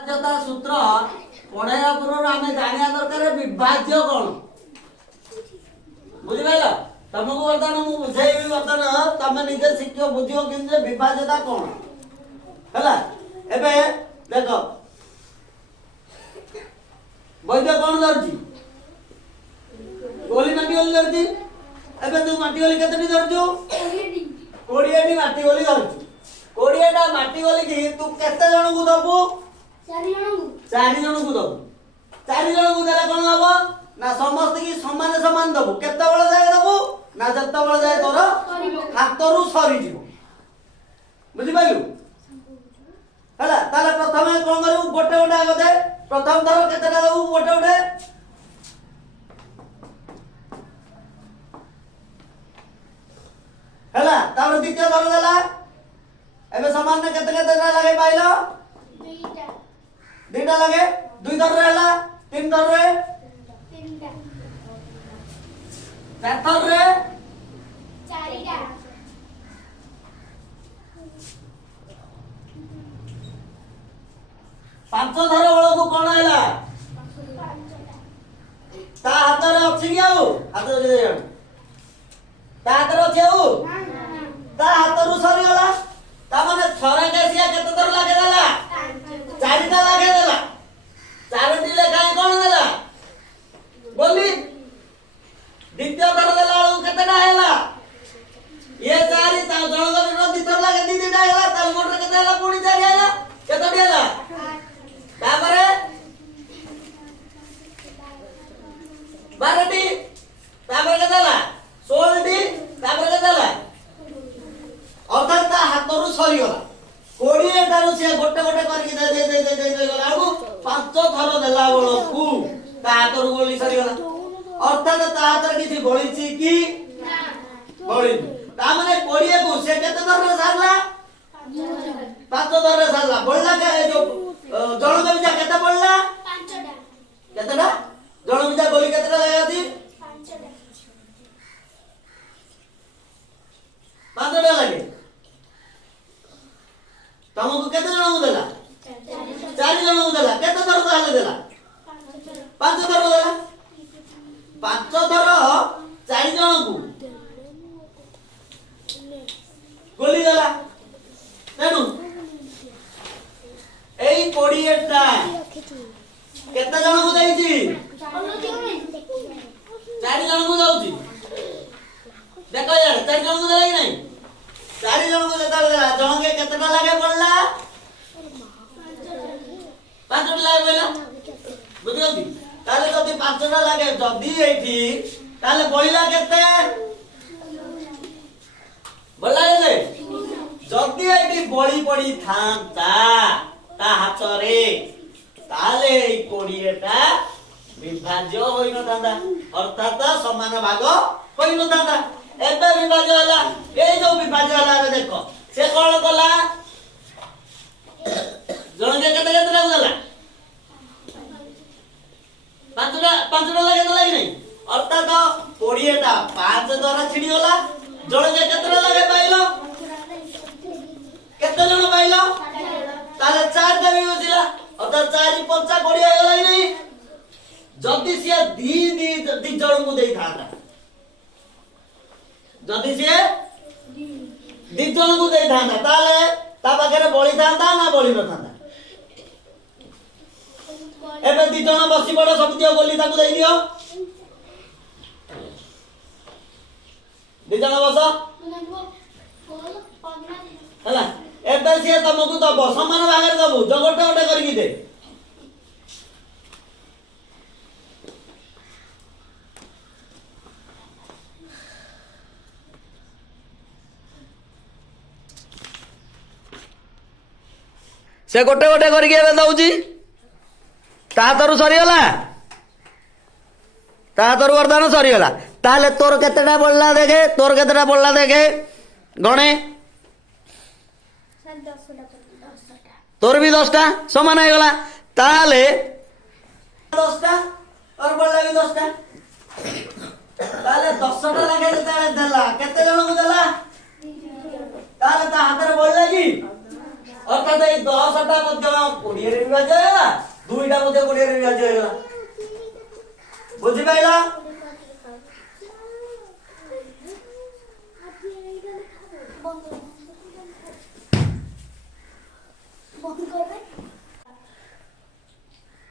विभाज्यता सूत्र पढ़ाइया पूर्व आम जाना दरकार विभाज्य कौन बुझिपाल तुमको बर्तमान मुझे बुझेबी बर्तमान तुम निजे शिख बुझ कि विभाज्यता कौन है एबे देख वैद्य कौन धरती गोली माटी गोली धरती एबे तू माटी गोली केतटी धरछु 20 टी माटी गोली धरछु 20 टा माटी गोली की तू केते जण को दबु 4 जण को दबु 4 जण को देला कोन हबो ना समस्त की समान समान दबु केते बळ जाय दबु ना जत्ता बळ जाय तोर हातरू सरी जीवो बुझि पाइलु हला ताले प्रथमे कोन करू गोटे गोटे आगते प्रथम थर केतेटा दबु गोटे गोटे हला तापर द्वितीय थर देला एबे समान ने केते केते लागे पाइलो दुईटा लगे दुई थर रहला तीन थर रे चार थर रे चारिटा पांच थर वाला को कोन आइला ता हाथ रे अछि कि आउ हाथ रे ता हाथ रे अछि आउ ता हाथ रु सरी गला ता माने थरा केसिया केते थर लागे देला चारिटा लागे देला चारटी लेखाए कोन देला बोली द्वितीय थर देला आउ केतेटा हैला ये चारि ता जणक बिरो दिथर लागे दीटा हैला ता मोटर केते हैला पुणी चारि हैला केतटी हैला तापरे 12टी तापरे केते हैला 16टी तापरे केते हैला अर्थात ता हातरू सरी गला 20 टारू से गोटे गोटे करके दे गला आगु पांच थर देला बळकू ता हातरू गोली सरी गला अर्थात ता हातर किछि बळीची कि ना बळी ता माने 20 को से केते थर सारला पांच थर सारला बोलला के जो जण कविता केते बोलला पांचटा केतेटा जण कविता गोली केतेटा लगाती पांचटा लगे तुमको केते जण को देला 4 जण को देला केते थर ताले देला 5 थर देला 5 थर 4 जण को गोली देला तेनु एई 20 टा केते जण को देइची 4 जण को जाउची देखो यार 4 जण को देला कि नहीं 4 जण को देता देला जण के केतेटा लागे पड़ला 5टा लागे पड़ला बुझियोती ताले जदी 5टा लागे जदी एठी ताले बळिला केते बोला ले जदी एठी बळी पड़ी थांता ता हाथ रे ताले 20 टा विभाज्य होई न थांता अर्थात समान भाग होई न थांता एबे विभाज्य होला ए जो विभाज्य होला रे देखो से कोन कला जण के केते केते लागला पांचटा लागे तो लागे नहीं अर्थात 20 टा 5 द्वारा छिड़ी होला जण के केते लागे पाइलो केते जण पाइलो ताले 4 देबी होसिला अर्थात 4 5 20 होला नहीं जदी से दी जण को देई थांता जदी से दी जण को देई थांता ताले ता पाखरे बळी थांता ना बळी न थांता एबे दी जण बसी पड़ सब दियो गोली ताकू देई दियो दी जण बस हला एबे से तुमको दबो समान भागरे दबो जो गोटे गोटे करके दे से गोटे गोटे करके एबे दउची ता हातरू सरीगला ता हातरू वरदान सरीगला ताले तोर केतेटा बोलला देखे तोर केतेटा बोलला देखे गणे तोर भी 10टा समान हो गला ताले 10टा और बोलला भी 10टा ताले 10टा लागे देला केते जण को देला ताले ता हातरे बोलला कि अर्थात ये 10 टा मध्य 20 रे विभाज्य हैला 2 टा मध्य 20 रे विभाज्य हैला बुझि पाइला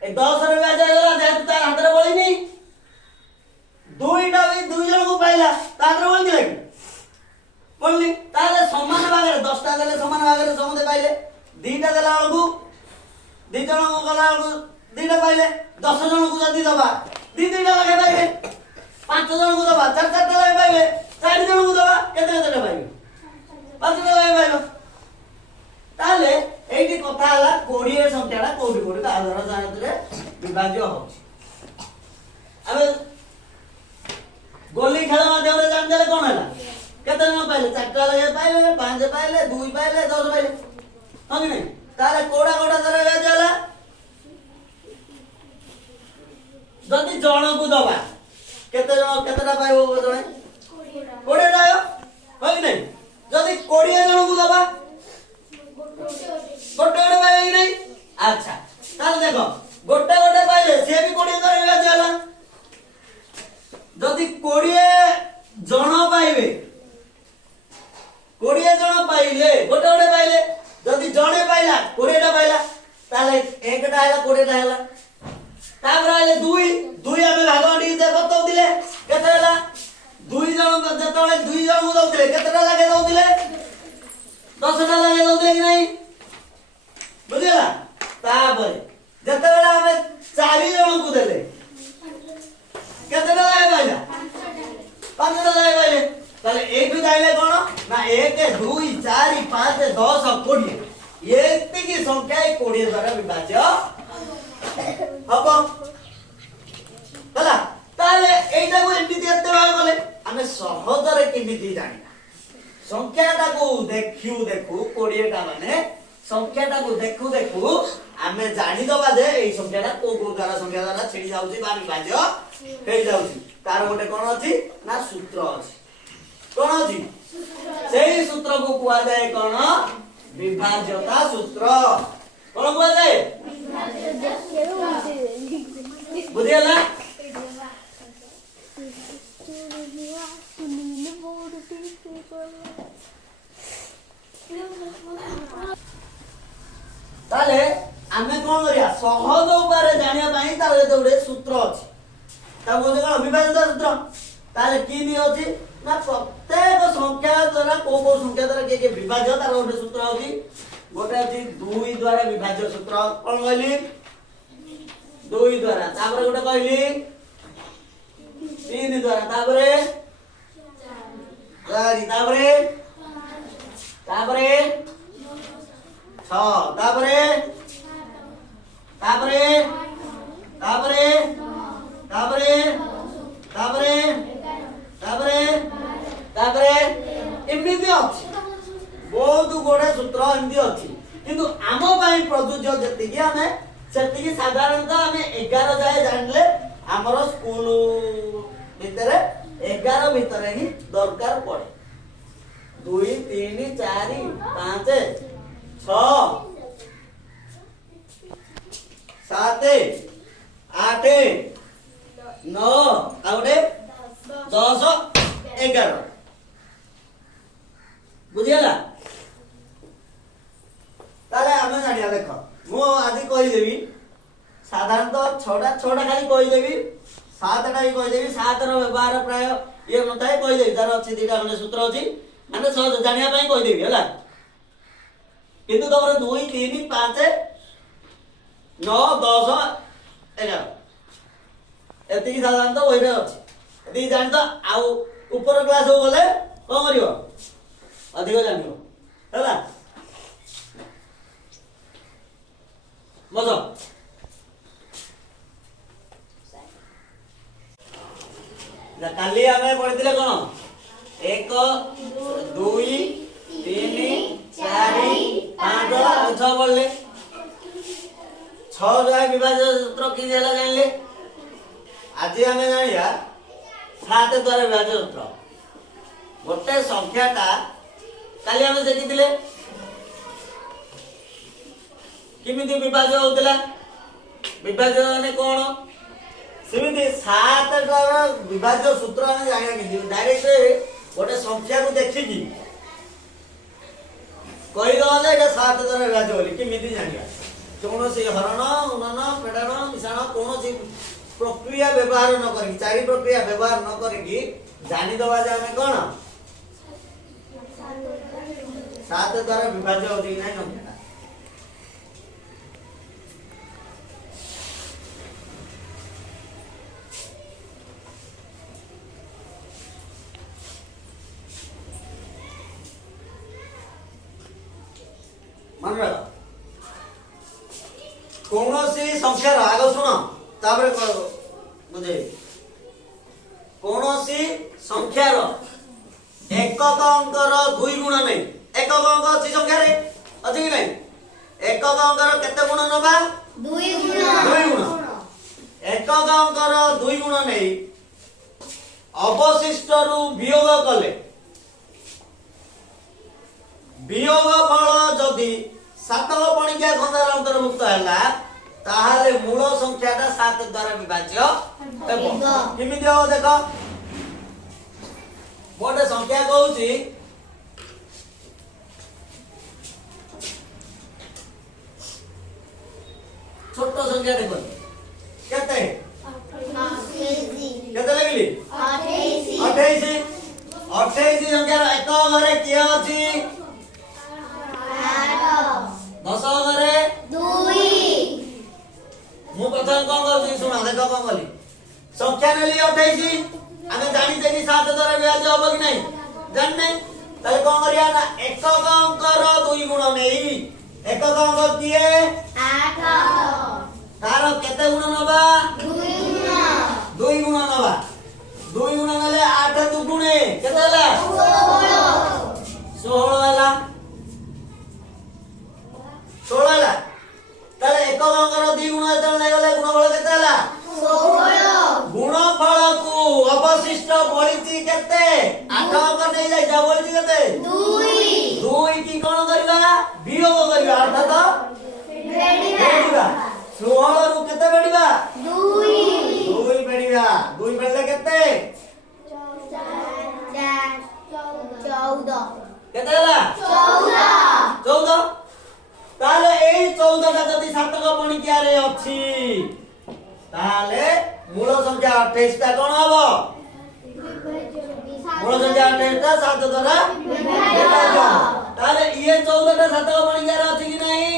ए 10 रे विभाज्य हैला जेतु तार हाथ रे बळी नहीं 2 टा भी 2 जन को पाइला तार रे बळी लागी बोलनी ताले समान भाग रे 10 टा देले समान भाग रे समदे पाइले 2 टा देला अलगु 2 जन को गला अलगु 2 टा पाइले 10 जन को जदी दबा 2 टा लगे पाइले 5 जन को दबा 4 टा लगे पाइले 4 जन को दबा केते केते पाइले 5 टा लगे पाइलो ताले एठी कथा हला 20 संख्याटा कोडी कोडी का आधार जानतले विभाज्य होछि अबे गोली खेल माध्यम रे जान देले कोन हला केते जन पाइले 4 टा लगे पाइले 5 पाइले 2 पाइले 10 पाइले हम नहीं ताले कोडा कोडा करे जाला जदी जण को दबा केतेटा पाइबो जणे 20 टा हो कि नहीं जदी 20 जण को दबा गोटे गोटे पाइबे कि नहीं अच्छा ताले देखो गोटे गोटे पाइले से भी 20 करे जाला जदी 20 जण पाइबे 20 जण पाइले गोटे गोटे पाइले जदी जणे पाइला 20 टा पाइला ताले एकटा हैला 20 टा हैला तापर आले 2 आमे भागवडी दे बतौ दिले केते हैला 2 जण जतले 2 जण को दउतिले केतेटा लागे दउतिले 10 टा लागे दउतिले कि नहीं बुझिला तापर जतले आमे 4 जण को देले केतेटा लागे पाइला 5 टा लागे पाइले ताले एठु जाइले कोन ना 1 2 4 5 10 20 एते की संख्या 20 द्वारा विभाज्य हबो हला ताले एटा को एमिति एते भाग गले हमें सहजरे केमिति जानिना संख्याटा को देखू 20 टा माने संख्याटा को देखू हमें जानि दबा जे एई संख्याटा को द्वारा संख्या द्वारा छिड़ी जाउची बा विभाज्य हेई जाउची तार गोटे कोन अछि ना सूत्र अछि कोन अछि सेही सूत्र को कुआ जाय कोन विभाज्यता सूत्र कोन कुआ जाय बुझियला ताले आमे कोन करिया सहज उपाय जानिया पई ताले जोडे सूत्र अछि ता बोले कोन विभाज्यता सूत्र ताले की नि अछि ना प्रत्येक संख्या द्वारा को संख्या द्वारा के विभाज्य तार गोटे सूत्र अछि गोटे अछि 2 द्वारा विभाज्य सूत्र कोन कहली 2 द्वारा तापर गोटे कहली 3 द्वारा तापरे 4 तापरे 6 तापरे एमिति अछि बहुत गोटे सूत्र एमिति अछि किंतु आम पई प्रयोज्य जति हमें सेति साधारणतः हमें 11 जाय जानले हमर स्कूल भीतर 11 भीतर ही दरकार पड़े 2 3 4 5 6 7 8 9 आउटे 10 11 बुझियला ताले हमें जानिया देखो मो आज कहि देबी साधारणतः 6टा खाली कहि देबी 7टा ही कहि देबी 7 रो व्यवहार प्राय ये नथाय कहि देबी तार अछि 2टा खंडे सूत्र अछि माने सहज जानिया पई कहि देबी हला किंतु तमरे 2 3 5 9 10 11 एति की साधारणतः ओइरे अछि एति जानता आ ऊपर क्लास हो गले कोन करियो अधिक जानियो हला मजा काली हमें पढ़िथिले कोन 1 2 3 4 5 और 6 पढ़ले 6 जाय विभाज्य सूत्र की देला जानले आज हमें जानिया 7 द्वारा विभाज्य सूत्र गोटे संख्याटा काली हमें देखिथिले किमिति विभाज्य होतला विभाज्य माने कोन सेमिति 7 टा विभाज्य सूत्र हम जानिया कि डायरेक्ट गोटे संख्या को देखि कि कहि दले एटा 7 द्वारा विभाज्य बोली किमिति जानिया कौन से हरण उनन फेडन मिश्रण कौन से प्रक्रिया व्यवहार न करी चारि प्रक्रिया व्यवहार न करी जानि दवा जे हमें कोन 7 द्वारा विभाज्य होती नहीं संख्या मन रख कौन सी संख्या आग शुण तापर बुझे कौन सी संख्यार एकक अंकर 2 गुण नहीं एकक अंक अछि संख्या रे अछि कि नहीं एकक अंकर केते गुण नबा 2 गुण एकक अंकर 2 गुण नहीं अवशिष्ट रु वियोग कले वियोग फल जदि 7 पणिका खंडार अंतर्भुक्त हैला ताहाले मूल संख्याटा 7 द्वारा विभाज्य हेबो किमिति हो देखो मोटे संख्या कहूची छोट संख्या देखो केते केते लागली 28 संख्या एक घरे किया अछि 10 घरे 2 मु प्रथम कोन करछि सुना देखो कोन बोली संख्या नेली 28 आमे जानि जे कि 7 द्वारा विभाज्य होबो कि नहीं जानने तले कोन करिया ना एकक अंकर 2 गुण नेई एकक अंक किए 8 तार केते गुण नबा 2 गुण नबा 2 गुण नले 8 2 गुणे केते होला 16 होला 16 होला ताले एकक अंकर 2 गुण जण नै गले गुणफल केते होला 16 गुणफल को अवशिष्ट बळिची केते 8 अंक नै जाय जा बळिची केते 2 की कोन करबा वियोग करबा अर्थात बेडिबा 16 रु केते बेडिबा 2 बेडिबा 2 बेडले केते 14 केते होला 14 ताले एई 14 टा जदी 7 क पणिकिया रे अछि ताले मूल संख्या 28 टा कोन हबो मूल संख्या 28 टा 7 द्वारा विभाज्य ताले ये 14 टा 7 क पणिकिया रे अछि कि नहीं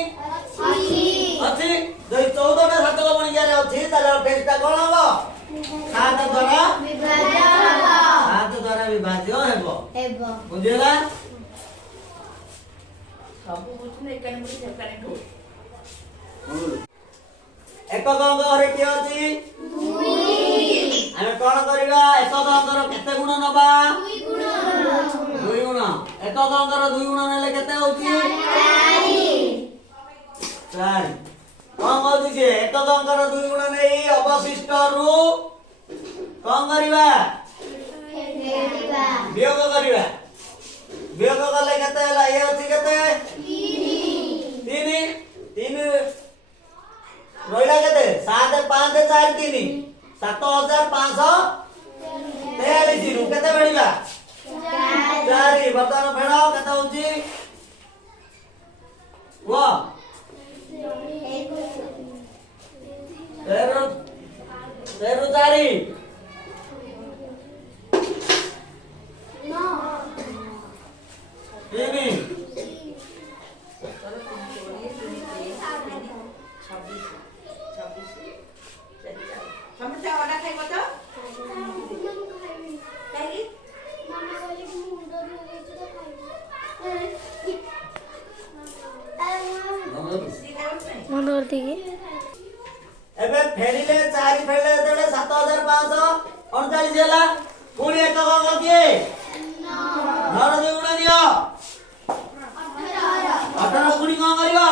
अछि जई 14 टा 7 क पणिकिया रे अछि ताले 28 टा कोन हबो 7 द्वारा विभाज्य हबो 7 द्वारा विभाज्य हेबो बुझिला ସବୁ ବୁଝୁନେ ଏକାନି ବୁଝି ଏକାନି ଢୋ एकक अंक रे कि अछि 2 ଆମେ कोन करबा एकक अंकर केते गुण नबा 2 गुण एकक अंकर 2 गुण नेले केते होची 4 कोन होची जे एकक अंकर 2 गुण नै अवशिष्ट रु कोन करबा वियोग करबा वियोग कले केते होला ए अछि केते 3 रोइला केते 7 5 4 3 7543 रु केते बेडिबा 4 बर्तन फेडाओ केते होची वो 13 4 ସମସ୍ତେ ଅଣ୍ଡା ଖାଇବ ତ କାହିଁକି मन करती की एबे फेरिले 4 फेरिले तेले 7539 होला पुणी एक गंग किए 9 9 गुण दियो 18 गुणी कौन करियो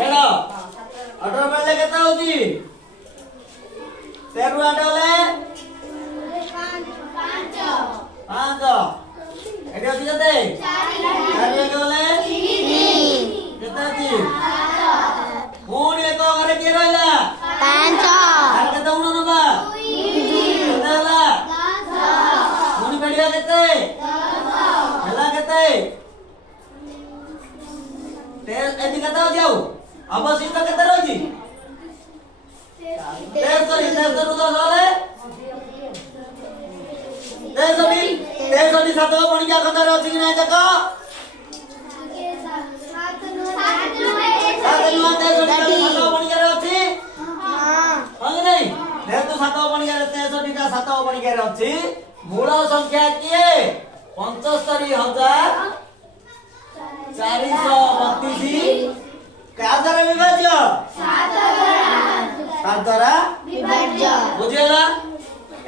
हेलो 18 बेले केता होची 13 8 होले 5 एटी होची केते 4 4 होले 3 ଅଛି? ପୁଣି ଏକ ଘରେ କିଏ ରହିଲା? ପାଞ୍ଚ ତାର କେତେ ଗୁଣ ନବା? କେତେ ହେଲା? ପୁଣି ଫେରିବା କେତେ? ହେଲା କେତେ? ଏଠି କେତେ ଅଛି ଆଉ? ଅବଶିଷ୍ଟ କେତେ ରହିଛି? 63 ରୁ 10 ଗଲେ 63 ସାତ ପଣିକିଆ ଖଣ୍ଡରେ ଅଛି କି ନାହିଁ ଦେଖ? ସାତ ନୂଆ 63 ସାତ ପଣିକିଆରେ ଅଛି? ହଁ କି ନାହିଁ? ଯେହେତୁ ସାତ ପଣିକିଆରେ 63 ଟା ସାତ ପଣିକିଆରେ ଅଛି, ମୂଳ ସଂଖ୍ୟା କିଏ? 75,432 କାହା ଦ୍ୱାରା ବିଭାଜ୍ୟ? 7 ଦ୍ୱାରା ବୁଝିଗଲା?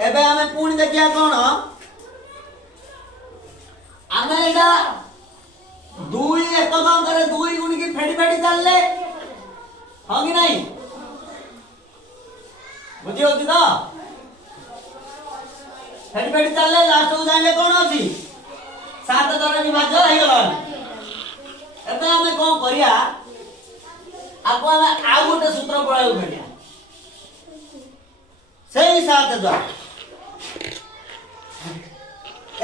ଏବେ ଆମେ ପୁଣି ଦେଖିବା କଣ? ଆମେ ଏଇଟା 2 ଏକକ ଅଙ୍କରେ 2 ଗୁଣିକି ଫେଡ଼ି ଫେଡ଼ି ଚାଲିଲେ ହଁ କି ନାହିଁ? ବୁଝି ହଉଛି ତ? ଫେଡ଼ି ଫେଡ଼ି ଚାଲିଲେ ଲାଷ୍ଟକୁ ଯାଇଲେ କଣ ଅଛି? 7 ଦ୍ୱାରା ବିଭାଜ୍ୟ ହେଇଗଲା। ଏବେ ଆମେ କଣ କରିବା? ଆକୁ ଆମେ ଆଉ ଗୋଟେ ସୂତ୍ର ପ୍ରୟୋଗ କରିବା। ସେଇ 7 ଦ୍ୱାରା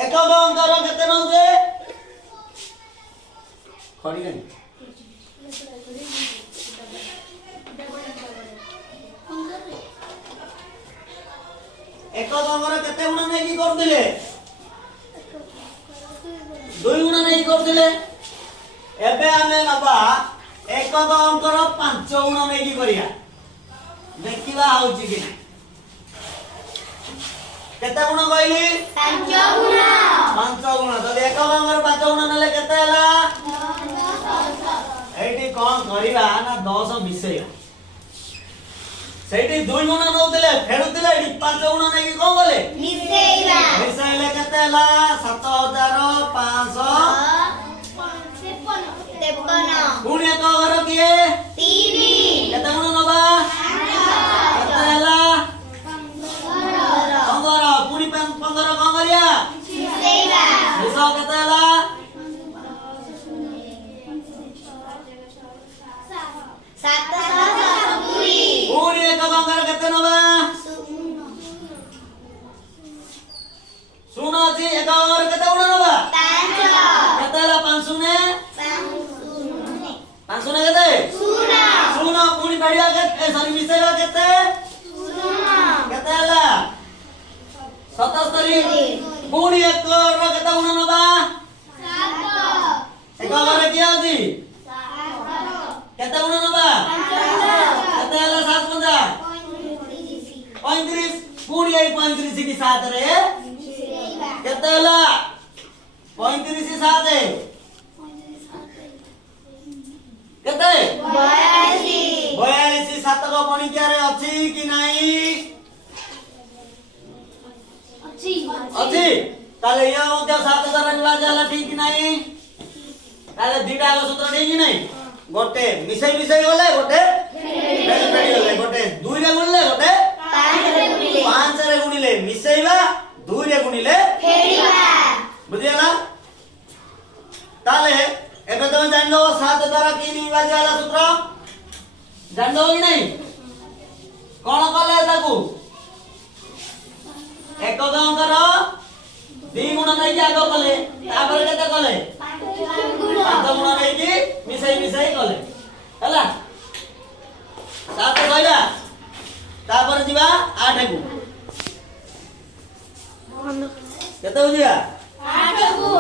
ଏକକ ଅଙ୍କର କେତେ ନଉଛେ? ଖଡ଼ିଗନି ଏକକ ଅଙ୍କର କେତେ ଗୁଣ ନେଇକି କରୁଥିଲେ? 2 ଗୁଣ ନେଇକି କରୁଥିଲେ। ଏବେ ଆମେ ନବା ଏକକ ଅଙ୍କର 5 ଗୁଣ ନେଇକି କରିବା। ଦେଖିବା ହଉଛି କି ନାହିଁ। କେତେ ଗୁଣ କହିଲି? 5 ଗୁଣ। ଯଦି ଏକକ ଅଙ୍କର 5 ଗୁଣ ନେଲେ କେତେ ହେଲା? এইটি কম করিবা না 10 মিশাইবা। সেইটি 2 গুণ নউতলে ফেরুতলে এইটি 5 গুণ নেকি কোন বলে মিশাইবা। মিশাইলে কেতে হলা 7553 পুনি এক ঘর কিয়ে 3 কেতে গুণ নবা 8 কেতে হলা 15 পুনি 15 কোন করিয়া মিশাইবা। মিশাও কেতে হলা 770 পুনি এক ঘর কেতে নবা শুনো আছে এক ঘর কেতে গুণ নবা 5 কেতে হলা 5 নে 5 নে কেতে শুনো পুনি बढ़िया কেতে সরি মিশাইবা কেতে কেতে হলা 77 পুনি এক ঘর কেতে গুণ নবা 7 এক ঘরে কি আছে কেতে গুণ নবা কেতে হলা 7 50 35 পুনি এই 35 কি 7 রে কেতে হলা 35 7 কেতে 42 7 ক পଣିকিয়ারে ଅଛି କି ନାହିଁ ଅଛି তাহলে ইয়া মধ্যে 7 দ্বারা বিভাজ্য হলা ঠিক কি ନାହିଁ তাহলে দুইটা আগ সূত্র ঠিক কি ନାହିଁ গোটে মিশাই মিশাই গলে গোটে ফেড়ি ফেড়ি গলে গোটে 2 রে গুণলে গোটে 5 রে গুণিলে মিশাইবা 2 রে গুণিলে ফেড়িবা বুঝিলা। তাহলে এবে তুমি জানো 7 দ্বারা কি বিভাজ্য হলা সূত্র জানো কি নাই কোন কলে তাকু একক অঙ্কর 2 গুণ নেকি আগ কলে তারপরে কেতে কলে 5 গুণ নেকি মিশাই মিশাই কলে হলা 7 কইলা তারপরে দিবা 8 কু কেতে বুঝিয়া 8 কু